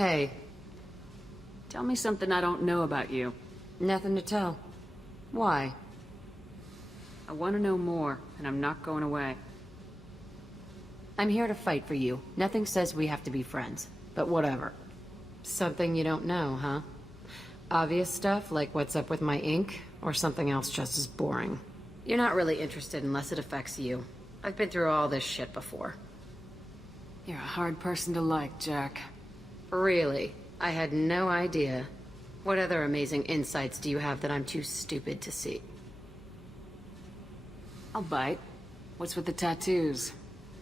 Hey, Tell me something I don't know about you. nothing to tell. Why? I want to know more, and I'm not going away. I'm here to fight for you. Nothing says we have to be friends, but whatever. Something you don't know, huh? Obvious stuff, like what's up with my ink, or something else just as boring? You're not really interested unless it affects you. I've been through all this shit before. You're a hard person to like, Jack. Really? I had no idea. What other amazing insights do you have that I'm too stupid to see? I'll bite. What's with the tattoos?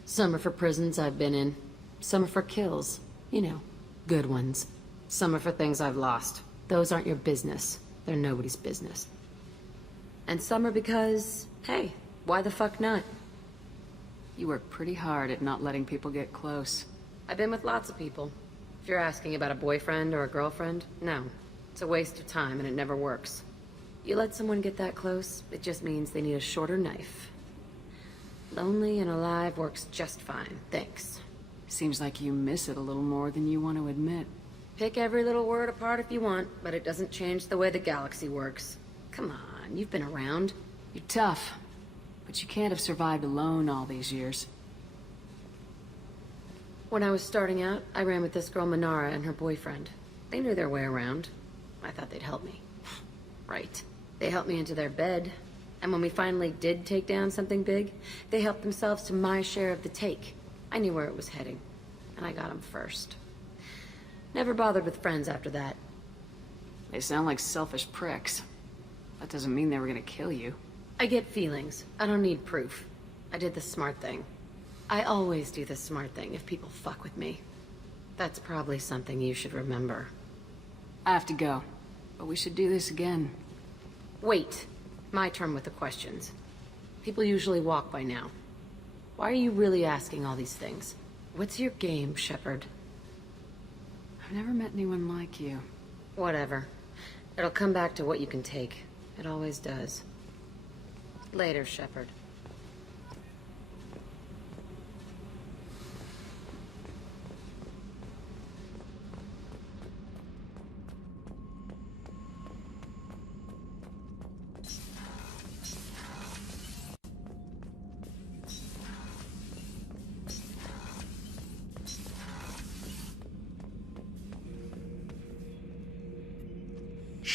Some are for prisons I've been in. Some are for kills. You know, good ones. Some are for things I've lost. Those aren't your business. They're nobody's business. And some are because, hey, why the fuck not? You work pretty hard at not letting people get close. I've been with lots of people. If you're asking about a boyfriend or a girlfriend, no. It's a waste of time and it never works. You let someone get that close, it just means they need a shorter knife. Lonely and alive works just fine, thanks. Seems like you miss it a little more than you want to admit. Pick every little word apart if you want, but it doesn't change the way the galaxy works. Come on, you've been around. You're tough, but you can't have survived alone all these years. When I was starting out, I ran with this girl Manara and her boyfriend. They knew their way around. I thought they'd help me. Right. They helped me into their bed. And when we finally did take down something big, they helped themselves to my share of the take. I knew where it was heading. And I got them first. Never bothered with friends after that. They sound like selfish pricks. That doesn't mean they were gonna kill you. I get feelings. I don't need proof. I did the smart thing. I always do the smart thing if people fuck with me. That's probably something you should remember. I have to go, but we should do this again. Wait. My turn with the questions. People usually walk by now. Why are you really asking all these things? What's your game, Shepard? I've never met anyone like you. Whatever. It'll come back to what you can take. It always does. Later, Shepard.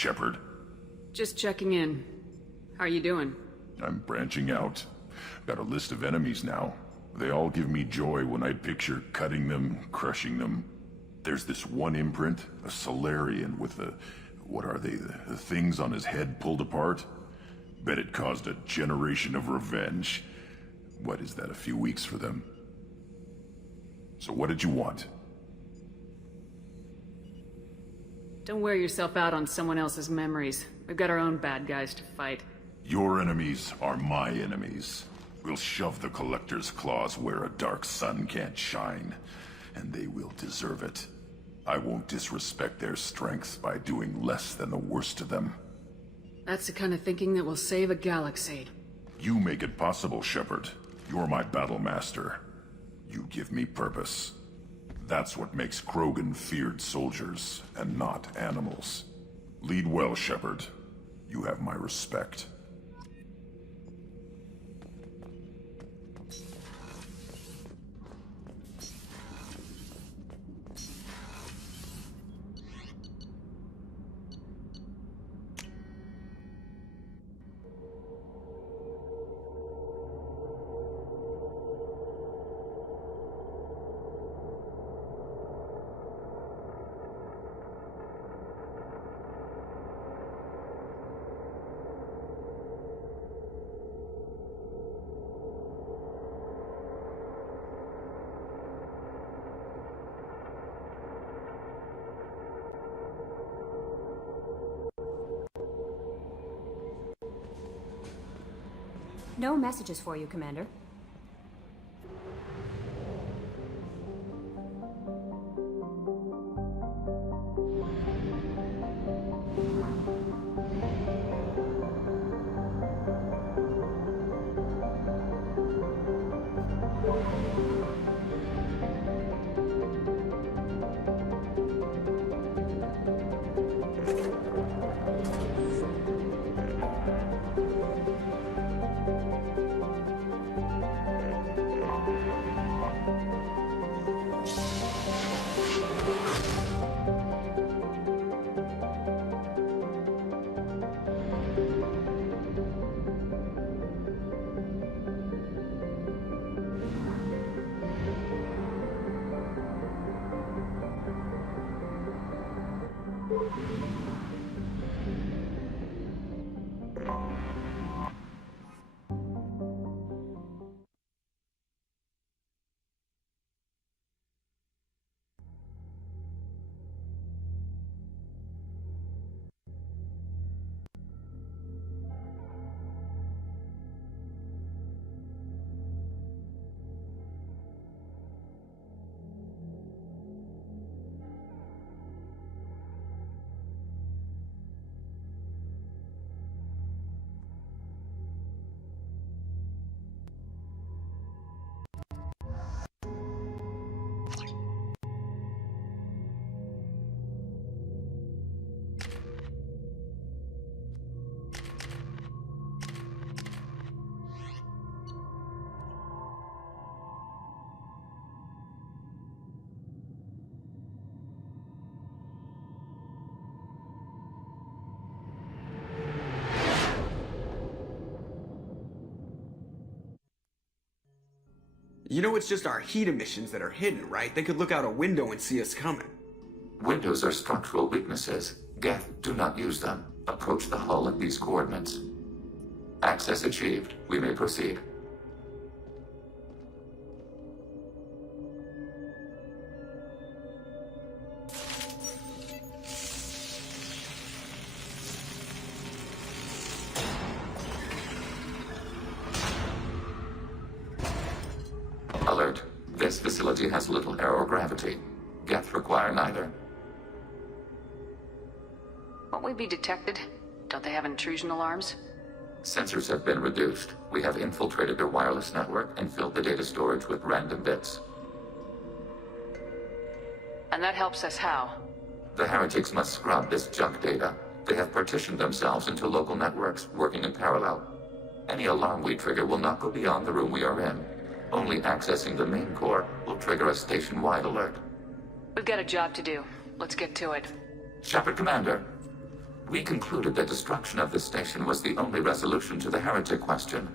Shepard, Just checking in. How are you doing? I'm branching out. Got a list of enemies now. They all give me joy when I picture cutting them, crushing them. There's this one imprint, a Solarian with the... what are they? The things on his head pulled apart? Bet it caused a generation of revenge. What is that, a few weeks for them? So what did you want? Don't wear yourself out on someone else's memories. We've got our own bad guys to fight. Your enemies are my enemies. We'll shove the Collector's claws where a dark sun can't shine, and they will deserve it. I won't disrespect their strengths by doing less than the worst to them. That's the kind of thinking that will save a galaxy. You make it possible, Shepard. You're my battle master. You give me purpose. That's what makes Krogan feared soldiers, and not animals. Lead well, Shepard. You have my respect. No messages for you, Commander. You know it's just our heat emissions that are hidden, right? They could look out a window and see us coming. Windows are structural weaknesses. Geth, do not use them. Approach the hull at these coordinates. Access achieved. We may proceed. Alert. This facility has little aerogravity. Geth require neither. Won't we be detected? Don't they have intrusion alarms? Sensors have been reduced. We have infiltrated their wireless network and filled the data storage with random bits. And that helps us how? The Heretics must scrub this junk data. They have partitioned themselves into local networks, working in parallel. Any alarm we trigger will not go beyond the room we are in. Only accessing the main core will trigger a station-wide alert. We've got a job to do. Let's get to it. Shepard Commander, we concluded that destruction of this station was the only resolution to the heretic question.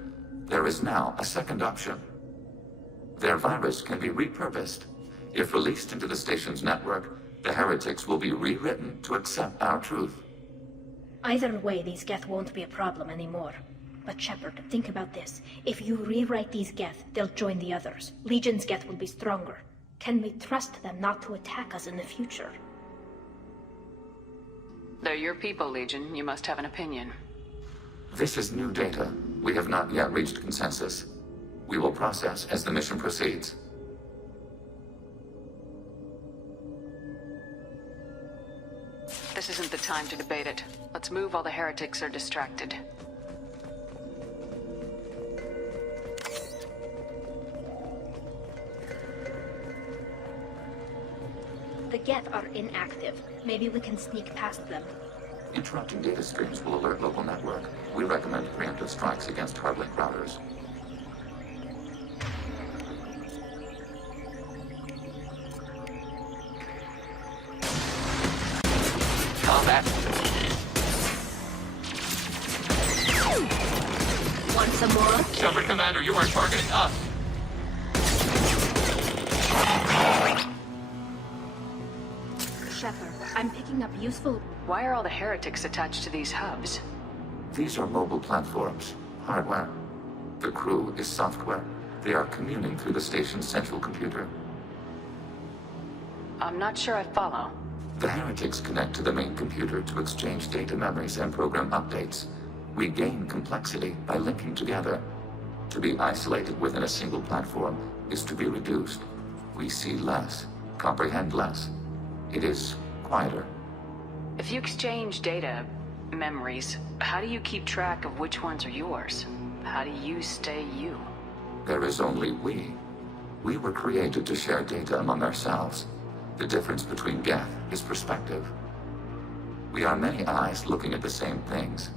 There is now a second option. Their virus can be repurposed. If released into the station's network, the heretics will be rewritten to accept our truth. Either way, these Geth won't be a problem anymore. But Shepard, think about this. If you rewrite these Geth, they'll join the others. Legion's Geth will be stronger. Can we trust them not to attack us in the future? They're your people, Legion. You must have an opinion. This is new data. We have not yet reached consensus. We will process as the mission proceeds. This isn't the time to debate it. Let's move while the heretics are distracted. The Geth are inactive. Maybe we can sneak past them. Interrupting data streams will alert local network. We recommend preemptive strikes against hardlink routers. Combat. Want some more? Shepard Commander, you are targeting us! Shepard, I'm picking up useful... Why are all the heretics attached to these hubs? These are mobile platforms, hardware. The crew is software. They are communing through the station's central computer. I'm not sure I follow. The heretics connect to the main computer to exchange data memories and program updates. We gain complexity by linking together. To be isolated within a single platform is to be reduced. We see less, comprehend less. It is quieter. If you exchange data, memories, how do you keep track of which ones are yours? How do you stay you? There is only we. We were created to share data among ourselves. The difference between Geth is perspective. We are many eyes looking at the same things.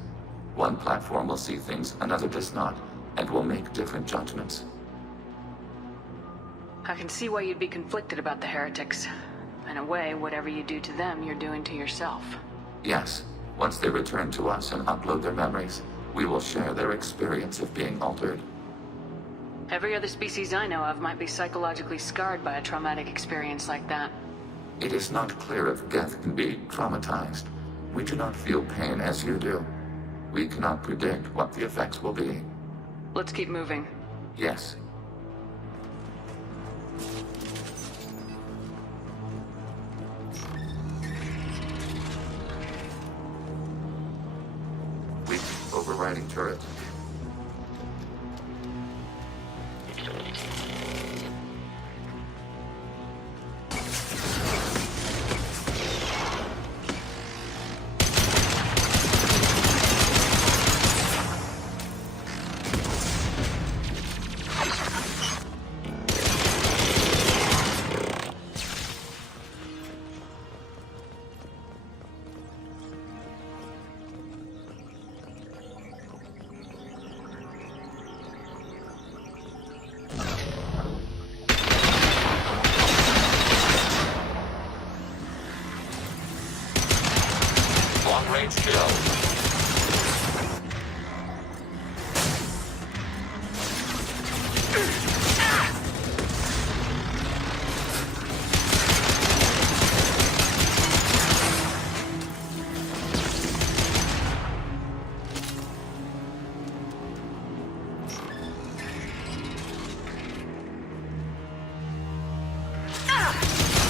One platform will see things another does not, and will make different judgments. I can see why you'd be conflicted about the Heretics. In a way, whatever you do to them, you're doing to yourself. Yes. Once they return to us and upload their memories, we will share their experience of being altered. Every other species I know of might be psychologically scarred by a traumatic experience like that. It is not clear if Geth can be traumatized. We do not feel pain as you do. We cannot predict what the effects will be. Let's keep moving. Yes. Weak overriding turret. Long-range kill.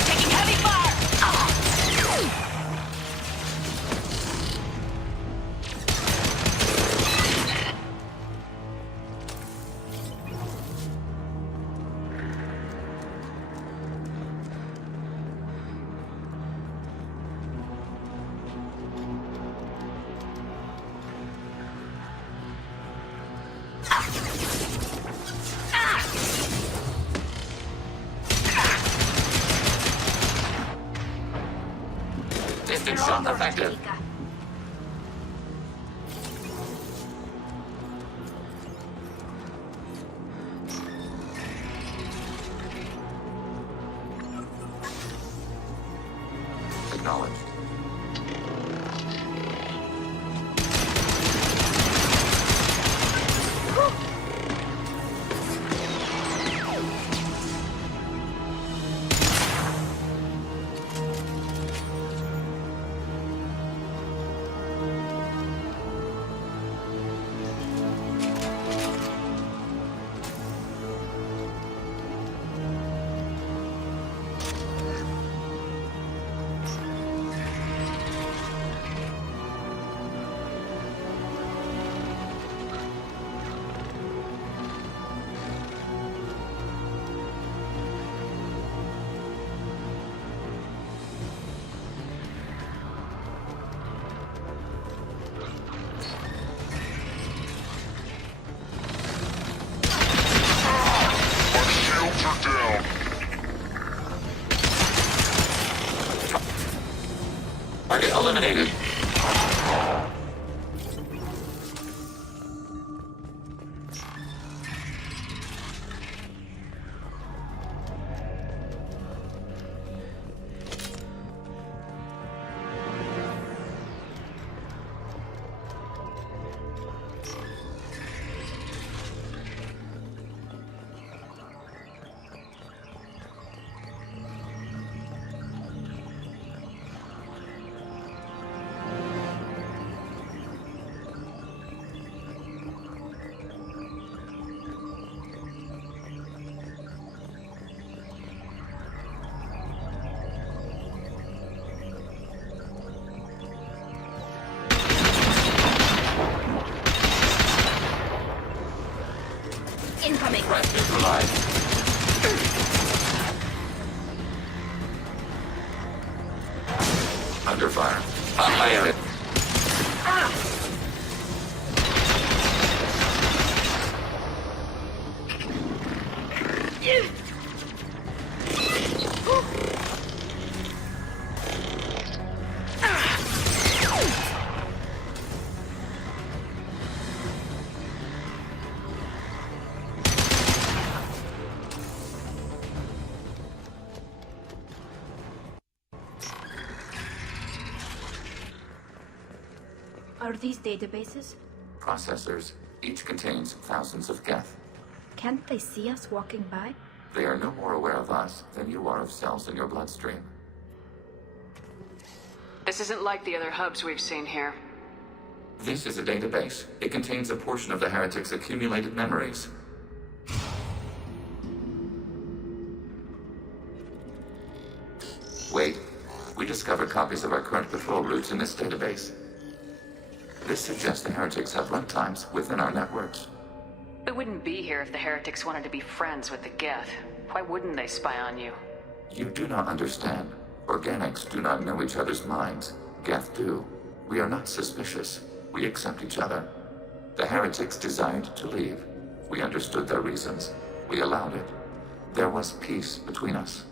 Taking heavy fire! Distant shot effective. Acknowledged. Target eliminated. Incoming. Threat neutralized. Under fire. Unlayered. Are these databases? Processors. Each contains thousands of geth. Can't they see us walking by? They are no more aware of us than you are of cells in your bloodstream. This isn't like the other hubs we've seen here. This is a database. It contains a portion of the Heretics' accumulated memories. Wait. We discovered copies of our current patrol routes in this database. This suggests the Heretics have runtimes within our networks. We wouldn't be here if the Heretics wanted to be friends with the Geth. Why wouldn't they spy on you? You do not understand. Organics do not know each other's minds. Geth do. We are not suspicious. We accept each other. The Heretics desired to leave. We understood their reasons. We allowed it. There was peace between us.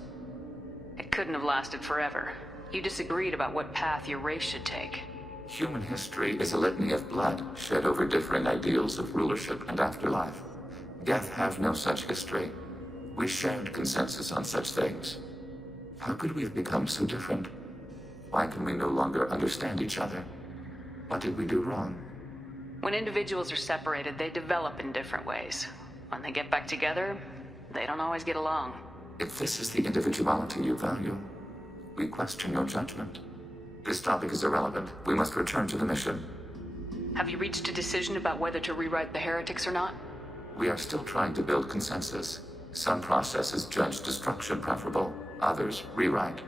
It couldn't have lasted forever. You disagreed about what path your race should take. Human history is a litany of blood shed over differing ideals of rulership and afterlife. Geth have no such history. We shared consensus on such things. How could we have become so different? Why can we no longer understand each other? What did we do wrong? When individuals are separated, they develop in different ways. When they get back together, they don't always get along. If this is the individuality you value, we question your judgment. This topic is irrelevant. We must return to the mission. Have you reached a decision about whether to rewrite the Heretics or not? We are still trying to build consensus. Some processes judge destruction preferable, others rewrite.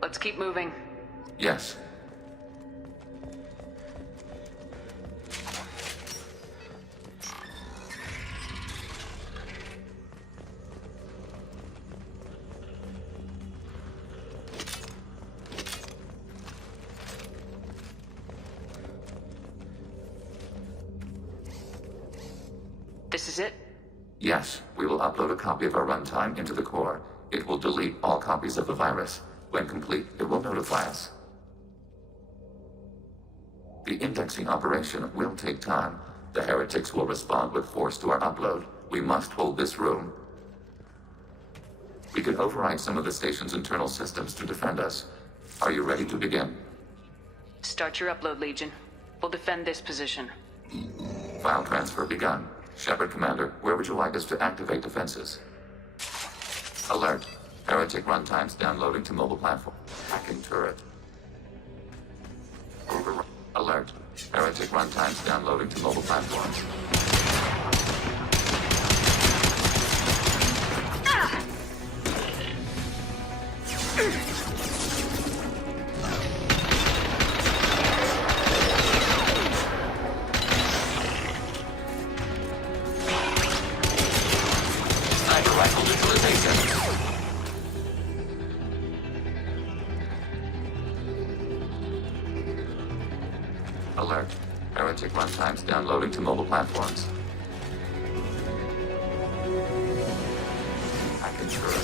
Let's keep moving. Yes. This is it? Yes, we will upload a copy of our runtime into the core. It will delete all copies of the virus. When complete, it will notify us. The indexing operation will take time. The Heretics will respond with force to our upload. We must hold this room. We can override some of the station's internal systems to defend us. Are you ready to begin? Start your upload, Legion. We'll defend this position. File transfer begun. Shepard Commander, where would you like us to activate defenses? Alert. Heretic runtimes downloading to mobile platform. Hacking turret. Alert. Heretic runtimes downloading to mobile platforms. Sniper rifle neutralization. Alert. Heretic runtimes downloading to mobile platforms. Hacking turret.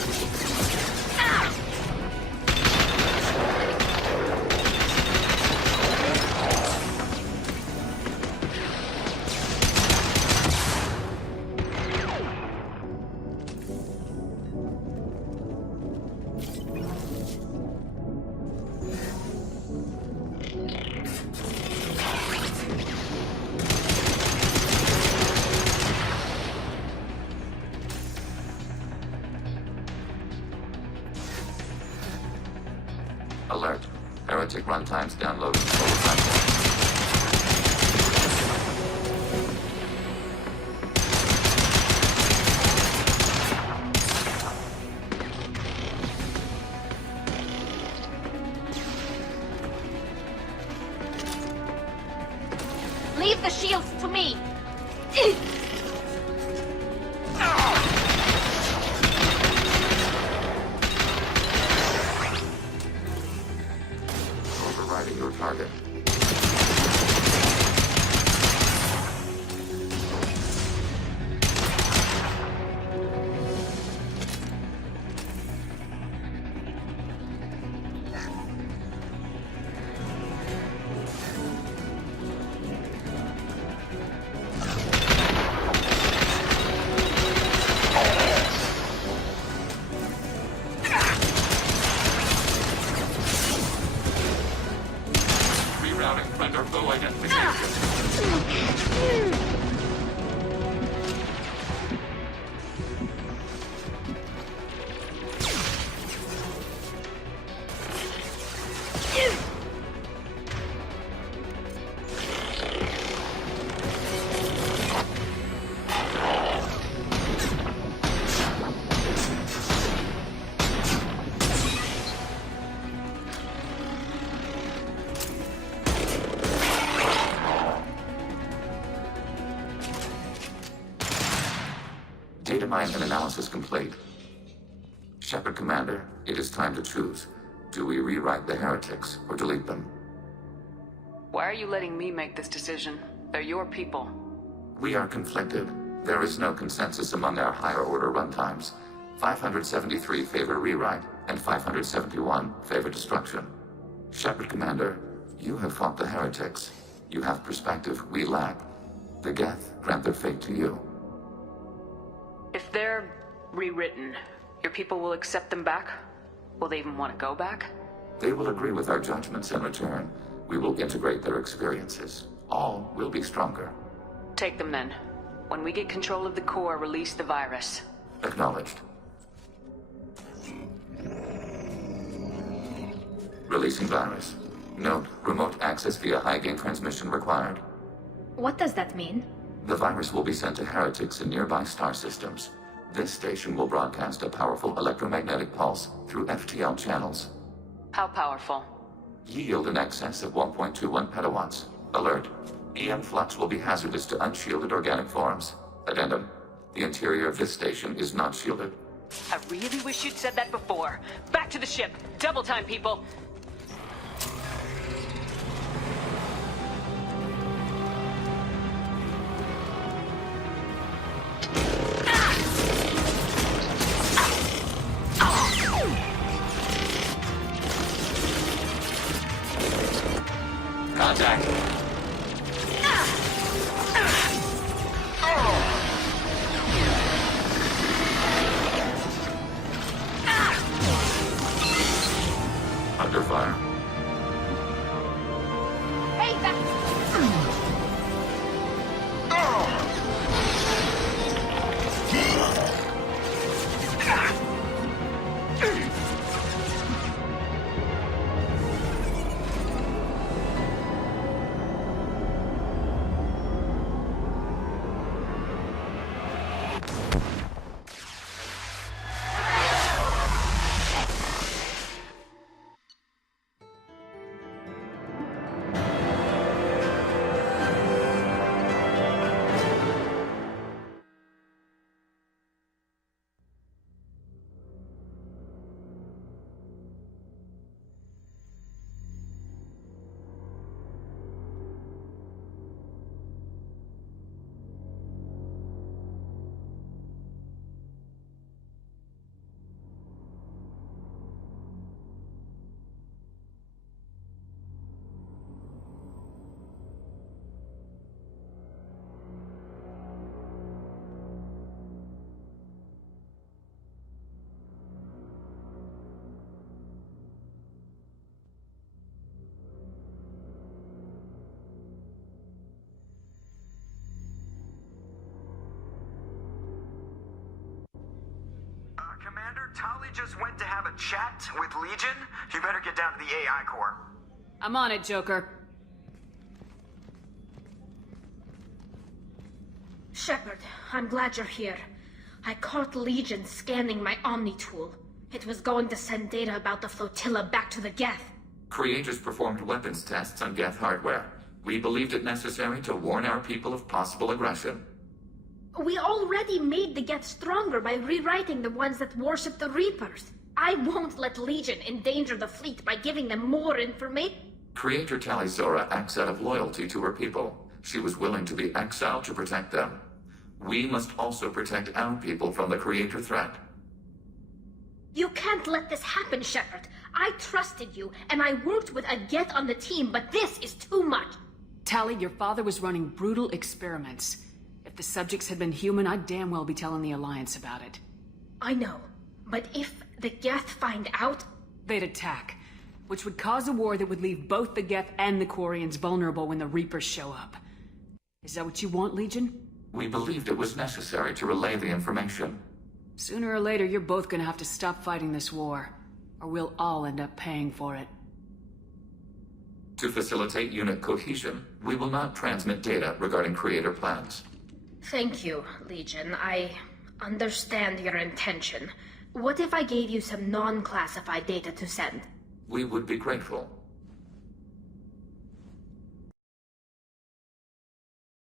Alert. Heretic runtimes downloading to mobile platforms. Leave the shields to me! Overriding your target. Design and analysis complete. Shepard Commander, it is time to choose. Do we rewrite the Heretics or delete them? Why are you letting me make this decision? They're your people. We are conflicted. There is no consensus among our higher order runtimes. 573 favor rewrite, and 571 favor destruction. Shepard Commander, you have fought the Heretics. You have perspective we lack. The Geth grant their fate to you. If they're rewritten, your people will accept them back? Will they even want to go back? They will agree with our judgments in return. We will integrate their experiences. All will be stronger. Take them then. When we get control of the core, release the virus. Acknowledged. Releasing virus. Note, remote access via high-gain transmission required. What does that mean? The virus will be sent to heretics in nearby star systems. This station will broadcast a powerful electromagnetic pulse through FTL channels. How powerful? Yield in excess of 1.21 petawatts. Alert. EM flux will be hazardous to unshielded organic forms. Addendum. The interior of this station is not shielded. I really wish you'd said that before. Back to the ship. Double time, people. Contact. Under fire. Hey, Commander, Tali just went to have a chat with Legion. You better get down to the AI core. I'm on it, Joker. Shepard, I'm glad you're here. I caught Legion scanning my Omni tool. It was going to send data about the flotilla back to the Geth. Creators performed weapons tests on Geth hardware. We believed it necessary to warn our people of possible aggression. We already made the Geth stronger by rewriting the ones that worship the Reapers. I won't let Legion endanger the fleet by giving them more information. Creator Tali Zora acts out of loyalty to her people. She was willing to be exiled to protect them. We must also protect our people from the Creator threat. You can't let this happen, Shepard. I trusted you, and I worked with a Geth on the team, but this is too much. Tali, your father was running brutal experiments. If the subjects had been human, I'd damn well be telling the Alliance about it. I know, but if the Geth find out... They'd attack, which would cause a war that would leave both the Geth and the Quarians vulnerable when the Reapers show up. Is that what you want, Legion? We believed it was necessary to relay the information. Sooner or later, you're both gonna have to stop fighting this war, or we'll all end up paying for it. To facilitate unit cohesion, we will not transmit data regarding Creator plans. Thank you, Legion. I understand your intention. What if I gave you some non-classified data to send? We would be grateful.